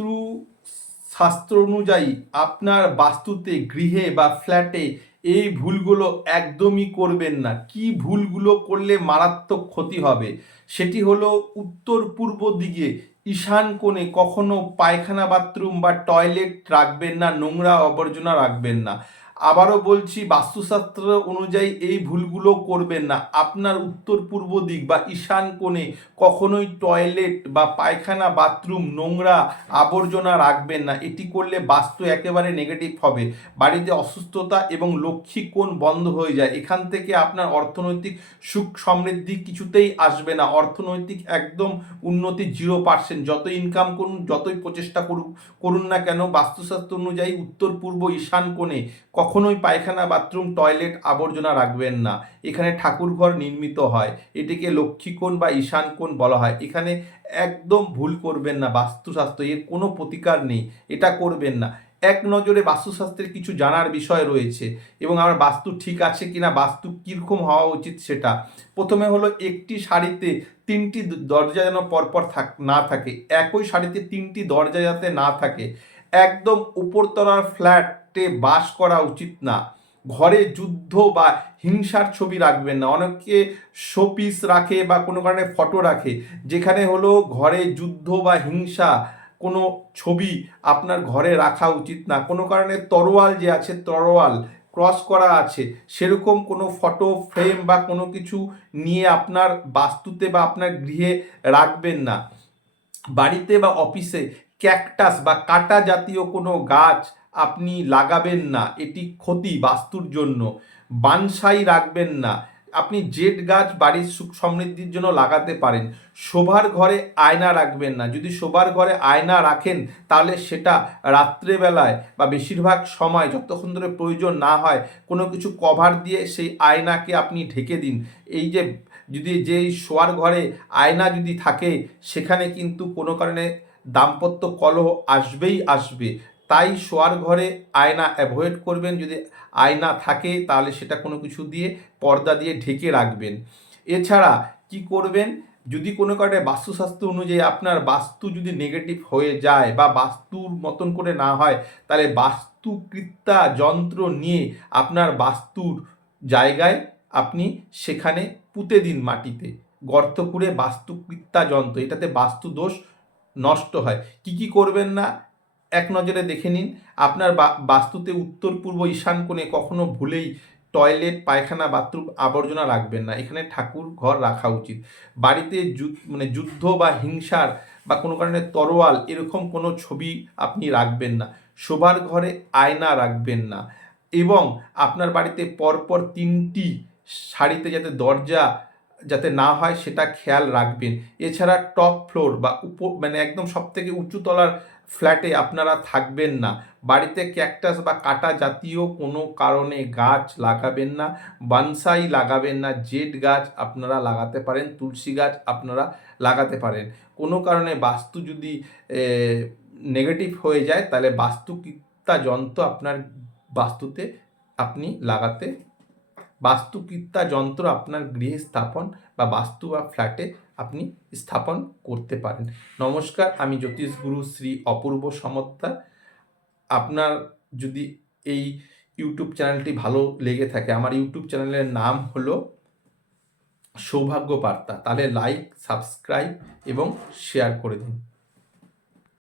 বাস্তু শাস্ত্র অনুযায়ী আপনার বাস্তুতে, গৃহে বা ফ্ল্যাটে এই ভুলগুলো একদমই করবেন না। কি ভুলগুলো করলে মারাত্মক ক্ষতি হবে? সেটি হলো উত্তর পূর্ব দিকে ঈশান কোণে কখনো পায়খানা বাথরুম বা টয়লেট রাখবেন না, নোংরা আবর্জনা রাখবেন না। আবারও বলছি, বাস্তুশাস্ত্র অনুযায়ী এই ভুলগুলো করবেন না। আপনার উত্তর পূর্ব দিক বা ঈশান কোণে কখনোই টয়লেট বা পায়খানা, বাথরুম, নোংরা আবর্জনা রাখবেন না। এটি করলে বাস্তু একেবারে নেগেটিভ হবে। বাড়িতে অসুস্থতা এবং লক্ষ্মী কোণ বন্ধ হয়ে যায়। এখান থেকে আপনার অর্থনৈতিক সুখ সমৃদ্ধি কিছুতেই আসবে না। অর্থনৈতিক একদম উন্নতি জিরো পার্সেন্ট যত ইনকাম করুন, যতই প্রচেষ্টা করুন করুন না কেন, বাস্তুশাস্ত্র অনুযায়ী উত্তর পূর্ব ঈশান কোণে কখনোই পায়খানা, বাথরুম, টয়লেট আবর্জনা রাখবেন না। এখানে ঠাকুর ঘর নির্মিত হয়। এটিকে লক্ষ্মীকোণ বা ঈশান কোণ বলা হয়। এখানে একদম ভুল করবেন না, বাস্তুশাস্ত্র, এর কোনো প্রতিকার নেই। এটা করবেন না। এক নজরে বাস্তুশাস্ত্রের কিছু জানার বিষয় রয়েছে এবং আমার বাস্তু ঠিক আছে কি না বাস্তু কীরকম হওয়া উচিত সেটা। প্রথমে হলো, একটি শাড়িতে তিনটি দরজা যেন পরপর থাক, না থাকে। একই শাড়িতে তিনটি দরজা যাতে না থাকে। একদম উপরতলার ফ্ল্যাটে বাস করা উচিত না। ঘরে যুদ্ধ বা হিংসার ছবি রাখবেন না। অনেকে শোপিস রাখে বা কোনো কারণে ফটো রাখে। যেখানে হলো ঘরে যুদ্ধ বা হিংসা কোনো ছবি আপনার ঘরে রাখা উচিত না। কোনো কারণে তরোয়াল যে আছে, তরোয়াল ক্রস করা আছে, সেরকম কোনো ফটো, ফ্রেম বা কোনো কিছু নিয়ে আপনার বাস্তুতে বা আপনার গৃহে রাখবেন না। বাড়িতে বা অফিসে ক্যাকটাস বা কাটা জাতীয় কোনো গাছ আপনি লাগাবেন না, এটি ক্ষতি বাস্তুর জন্য। বানসাই রাখবেন না। আপনি জেট গাছ বাড়ির সুখ সমৃদ্ধির জন্য লাগাতে পারেন। শোভার ঘরে আয়না রাখবেন না। যদি শোভার ঘরে আয়না রাখেন, তাহলে সেটা রাত্রেবেলায় বা বেশিরভাগ সময় যতক্ষণ ধরে প্রয়োজন না হয়, কোনো কিছু কভার দিয়ে সেই আয়নাকে আপনি ঢেকে দিন। এই যে, যদি যেই শোয়ার ঘরে আয়না যদি থাকে, সেখানে কিন্তু কোনো কারণে দাম্পত্য কলহ আসবেই আসবে। তাই শোয়ার ঘরে আয়না অ্যাভয়েড করবেন। যদি আয়না থাকে, তাহলে সেটা কোনো কিছু দিয়ে পর্দা দিয়ে ঢেকে রাখবেন। এছাড়া কি করবেন? যদি কোনো কারণে বাস্তুশাস্ত্র অনুযায়ী আপনার বাস্তু যদি নেগেটিভ হয়ে যায় বা বাস্তুর মতন করে না হয়, তাহলে বাস্তুকৃত্তা যন্ত্র নিয়ে আপনার বাস্তুর জায়গায় আপনি সেখানে পুঁতে দিন মাটিতে। গর্ত করে বাস্তুকৃত্তা যন্ত্র, এটাতে বাস্তু দোষ নষ্ট হয়। কি কি করবেন না? এক নজরে দেখে নিন। আপনার বাস্তুতে উত্তর, পূর্ব, ঈশান কোণে কখনো ভুলেই টয়লেট, পায়খানা, বাথরুম আবর্জনা রাখবেন না। এখানে ঠাকুর ঘর রাখা উচিত। বাড়িতে মানে যুদ্ধ বা হিংসার বা কোনো কারণে তরোয়াল এরকম কোনো ছবি আপনি রাখবেন না। শোবার ঘরে আয়না রাখবেন না। এবং আপনার বাড়িতে পরপর তিনটি শাড়িতে যাতে দরজা যাতে না হয়, সেটা খেয়াল রাখবেন। এছাড়া টপ ফ্লোর বা উপ মানে একদম সব থেকে উঁচু তলার ফ্ল্যাটে আপনারা থাকবেন না। বাড়িতে ক্যাকটাস বা কাটা জাতীয় কোনো কারণে গাছ লাগাবেন না, বানসাই লাগাবেন না জেড গাছ আপনারা লাগাতে পারেন, তুলসী গাছ আপনারা লাগাতে পারেন। কোনো কারণে বাস্তু যদি নেগেটিভ হয়ে যায়, তাহলে বাস্তুকিত্তা যন্ত্র আপনার বাস্তুতে আপনি লাগাতে বাস্তুকৃত্যা যন্ত্র আপনার গৃহে স্থাপন বা বাস্তু বা ফ্ল্যাটে আপনি স্থাপন করতে পারেন। নমস্কার, আমি জ্যোতিষগুরু শ্রী অপূর্ব সমত্তা। আপনার যদি এই ইউটিউব চ্যানেলটি ভালো লেগে থাকে, আমার ইউটিউব চ্যানেলের নাম হলো সৌভাগ্য বার্তা। তাহলে লাইক, সাবস্ক্রাইব এবং শেয়ার করে দিন।